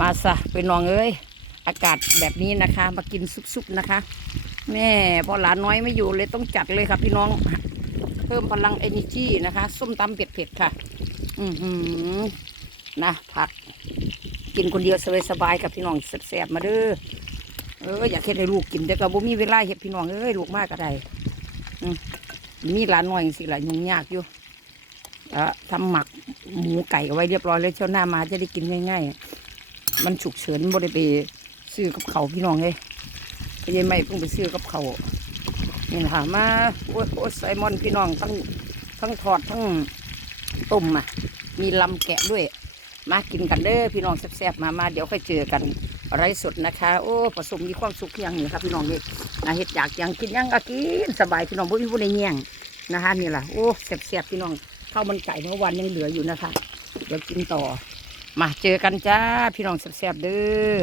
มาซะไปน้องเอ้ยอากาศแบบนี้นะคะ มากินซุปๆนะคะ แม่พอหลานน้อยไม่อยู่เลยต้องจัดเลยครับพี่น้อง เพิ่มพลังเอเนจีนะคะ ส้มตำเผ็ดๆค่ะ อือหือนะผัก กินคนเดียวสบายๆกับพี่น้องแซ่บๆมาเด้อเอออยากเฮ็ดให้ลูกกินแต่ก็บ่มีเวลาเฮ็ดพี่น้องเอ้ยลูกมากก็ได้อืมมีหลานน้อยสิล่ะยุ่งยากอยู่อ่อทำหมักหมูไก่เอาไว้เรียบร้อยแล้วเช้าหน้ามาจะได้กินง่ายๆ มันฉุกเฉินบ่ได้ไปซื้อกับเขาพี่น้องเอ้ยไปยังไม่เพิ่งไปซื้อกับเขาวนี่นะคะมาโอ้โอ้ไซมอนพี่น้องทั้งทั้งทอดทั้งต้มอะ มีลำแกะด้วย มากินกันเด้อพี่น้องแซ่บๆมามาเดี๋ยวค่อยเจอกันไรสดนะคะ โอ้ผสมมีความสุขอยังนี่ครับพี่น้องนี่นะเฮ็ดอยากยังกินยังก็กินสบายพี่น้องบ่มีผู้ใดแย่งนะคะนี่แหละโอ้แซ่บๆพี่น้องข้าวมันไก่เมื่อวานยังเหลืออยู่นะคะเดี๋ยวกินต่อ มาเจอกันจ้า พี่น้องแซ่บๆเด้อ